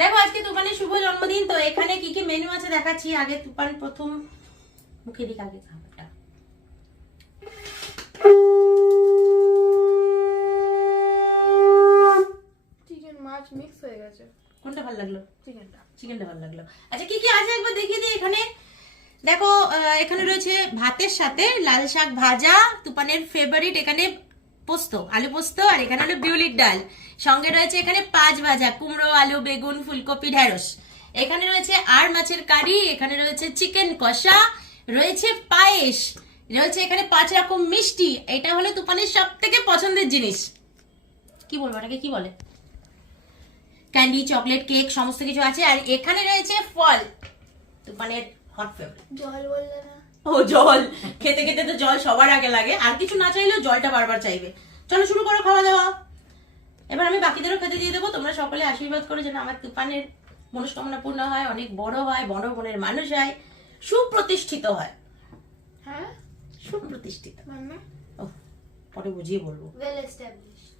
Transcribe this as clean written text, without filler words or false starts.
দেখো আজকে তুফানের শুভ জন্মদিন, তো এখানে কি কি মেনু আছে দেখাচ্ছি। আগে তুফান প্রথম মুখে দিক আগে খাবারটা। চিকেন মাছ মিক্স হয়ে গেছে। কোনটা ভালো লাগলো? চিকেনটা ভালো লাগলো। আচ্ছা কি কি আছে একবার দেখিয়ে দিই। এখানে দেখো এখানে রয়েছে ভাতের সাথে লাল শাক ভাজা, তুফানের ফেভারিট, এখানে পোস্ত, আলু পোস্ত, আর এখানে হলো বিউলির ডাল। সঙ্গে রয়েছে এখানে পাঁচ ভাজা, কুমড়ো, আলু, বেগুন, ফুলকপি, ঢেঁড়স। এখানে রয়েছে আর মাছের কারি, এখানে রয়েছে চিকেন কষা, রয়েছে পায়েস, রয়েছে এখানে 5 রকম মিষ্টি। এটা হলো তুফানের সব থেকে পছন্দের জিনিস। কি বলবো এটাকে কি বলে, ক্যান্ডি, চকলেট, কেক সমস্ত কিছু আছে। আর এখানে রয়েছে ফল, তুফানের হট ফেভারিট। জল বললে না? ও জল, খেতে খেতে তো জল সবার আগে লাগে, আর কিছু না চাইলেও জলটা বারবার চাইবে। চলো শুরু করো খাওয়া দাওয়া। এবার আমি বাকিদেরও খেতে দিয়ে দেবো। তোমরা সকলে আশীর্বাদ করো যেন আমার তুফানের মনস্কামনা পূর্ণ হয়, অনেক বড় হয়, বড় মনের মানুষ হয়, সুপ্রতিষ্ঠিত হয়। হ্যাঁ, সুপ্রতিষ্ঠিত মানে ও পরে বুঝিয়ে বলবো। Well established.